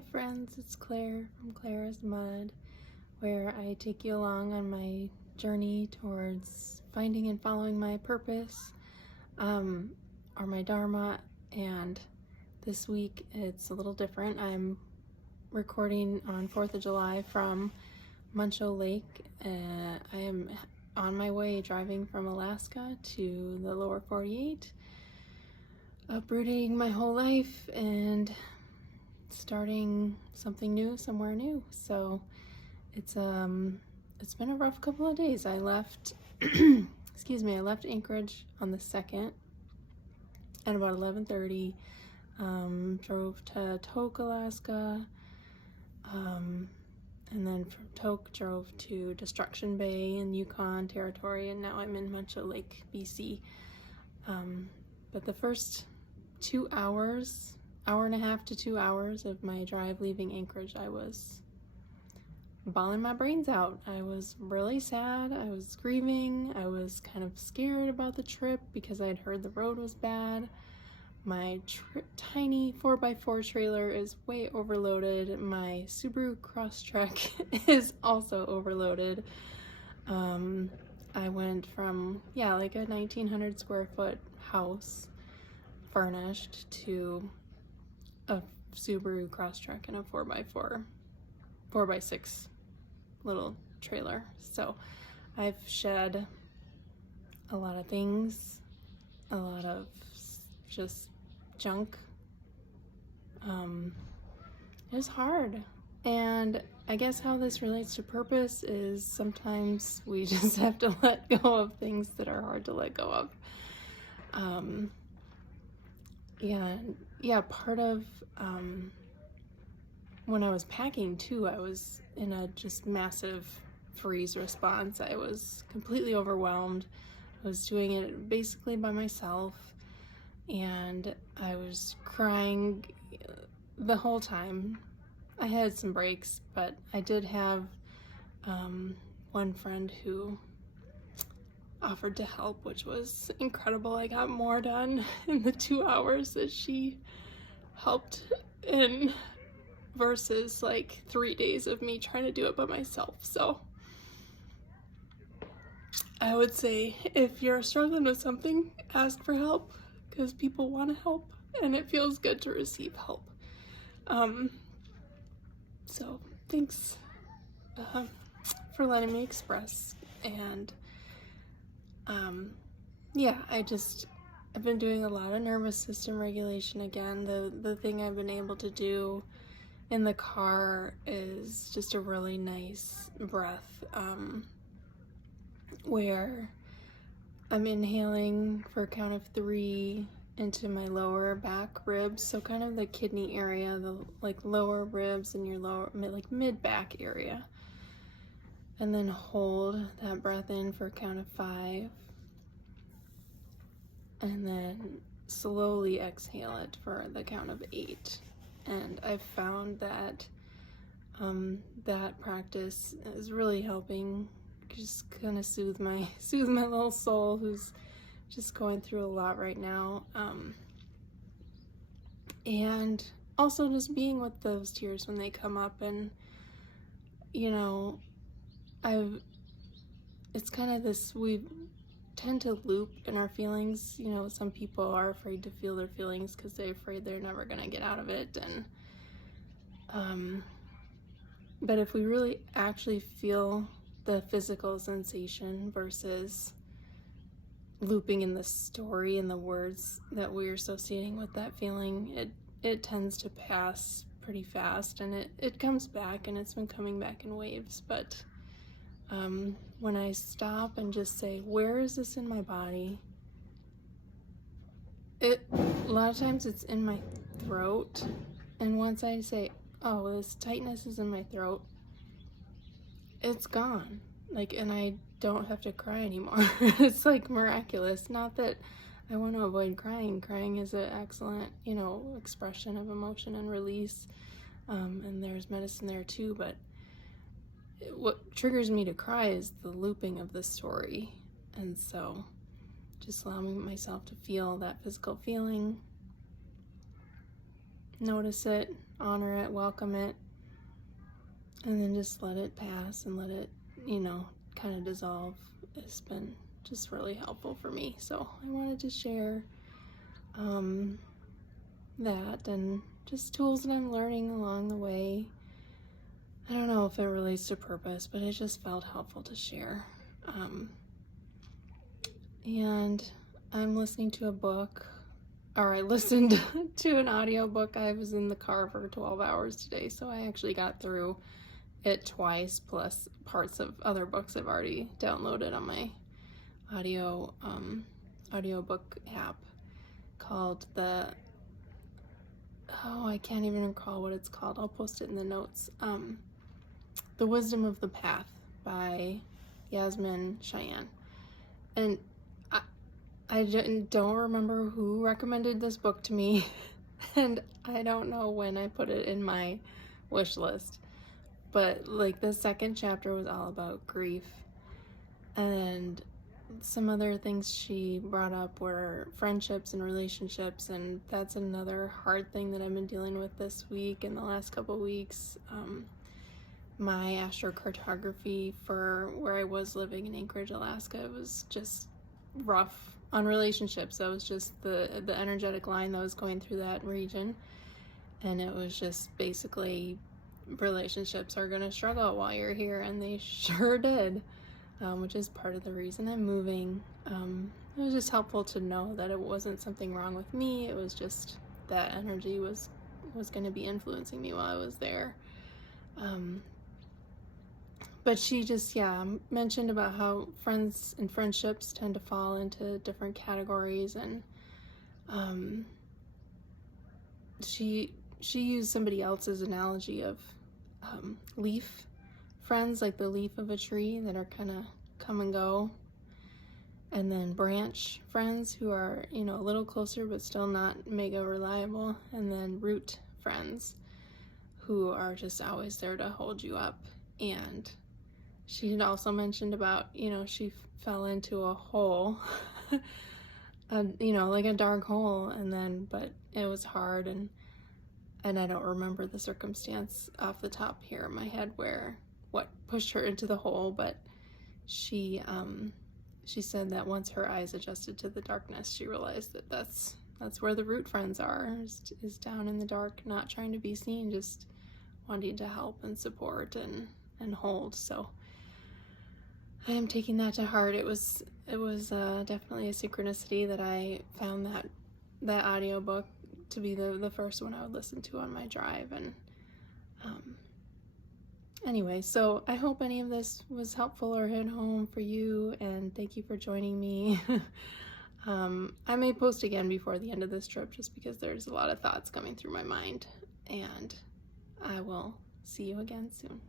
Hi friends, it's Claire from Claire's Mud, where I take you along on my journey towards finding and following my purpose, or my Dharma. And this week it's a little different. I'm recording on 4th of July from Muncho Lake. I am on my way driving from Alaska to the lower 48, uprooting my whole life and starting something new somewhere new. So it's been a rough couple of days. I left I left Anchorage on the 2nd at about 11:30, drove to Tok, Alaska, and then from Tok drove to Destruction Bay in Yukon Territory, and now I'm in Muncho Lake, BC. But the first 2 hours, hour and a half to 2 hours of my drive leaving Anchorage, I was bawling my brains out. I was really sad. I was grieving. I was kind of scared about the trip because I'd heard the road was bad. My tiny 4x4 trailer is way overloaded. My Subaru Crosstrek is also overloaded. I went from, like a 1,900 square foot house, furnished, to a Subaru Crosstrek and a 4x6 little trailer. So I've shed a lot of things, a lot of just junk. It was hard. And I guess how this relates to purpose is sometimes we just have to let go of things that are hard to let go of. Part of when I was packing too, I was in a just massive freeze response. I was completely overwhelmed. I was doing it basically by myself, and I was crying the whole time. I had some breaks, but I did have one friend who offered to help, which was incredible. I got more done in the 2 hours that she helped in versus like 3 days of me trying to do it by myself. So I would say if you're struggling with something, ask for help, because people want to help and it feels good to receive help. So thanks for letting me express. And I've been doing a lot of nervous system regulation again. The thing I've been able to do in the car is just a really nice breath, where I'm inhaling for a count of 3 into my lower back ribs, so kind of the kidney area, the lower ribs and your lower mid back area, and then hold that breath in for a count of 5, and then slowly exhale it for the count of 8. And I've found that that practice is really helping just kind of soothe my little soul, who's just going through a lot right now. And also just being with those tears when they come up. And it's kind of this, we tend to loop in our feelings. Some people are afraid to feel their feelings because they're afraid they're never gonna get out of it. And but if we really actually feel the physical sensation versus looping in the story and the words that we're associating with that feeling, it tends to pass pretty fast, and it comes back, and it's been coming back in waves. But when I stop and just say, where is this in my body? A lot of times it's in my throat, and once I say, oh, this tightness is in my throat, it's gone. And I don't have to cry anymore. It's miraculous. Not that I want to avoid crying. Crying is an excellent, expression of emotion and release. And there's medicine there too, but what triggers me to cry is the looping of the story. And so just allowing myself to feel that physical feeling, notice it, honor it, welcome it, and then just let it pass and let it, kind of dissolve. It's been just really helpful for me. So I wanted to share that and just tools that I'm learning along the way. I don't know if it relates to purpose, but it just felt helpful to share. And I'm listening to a book, or I listened to an audiobook. I was in the car for 12 hours today, so I actually got through it twice, plus parts of other books I've already downloaded on my audiobook app called I can't even recall what it's called. I'll post it in the notes. The Wisdom of the Path by Yasmin Cheyenne. And I don't remember who recommended this book to me, and I don't know when I put it in my wish list, but like the second chapter was all about grief, and some other things she brought up were friendships and relationships, and that's another hard thing that I've been dealing with this week and the last couple weeks. My astrocartography for where I was living in Anchorage, Alaska, was just rough on relationships. That was just the energetic line that was going through that region, and it was just basically relationships are going to struggle while you're here, and they sure did, which is part of the reason I'm moving. It was just helpful to know that it wasn't something wrong with me. It was just that energy was going to be influencing me while I was there. But she just, mentioned about how friends and friendships tend to fall into different categories, and she used somebody else's analogy of leaf friends, like the leaf of a tree that are kind of come and go, and then branch friends who are, a little closer but still not mega reliable, and then root friends who are just always there to hold you up. And she had also mentioned about, she fell into a hole, like a dark hole, but it was hard, and I don't remember the circumstance off the top here in my head what pushed her into the hole, but she said that once her eyes adjusted to the darkness, she realized that that's where the root friends are, is down in the dark, not trying to be seen, just wanting to help and support and hold. So I am taking that to heart. It was definitely a synchronicity that I found that audiobook to be the first one I would listen to on my drive. And anyway, so I hope any of this was helpful or hit home for you, and thank you for joining me. I may post again before the end of this trip, just because there's a lot of thoughts coming through my mind, and I will see you again soon.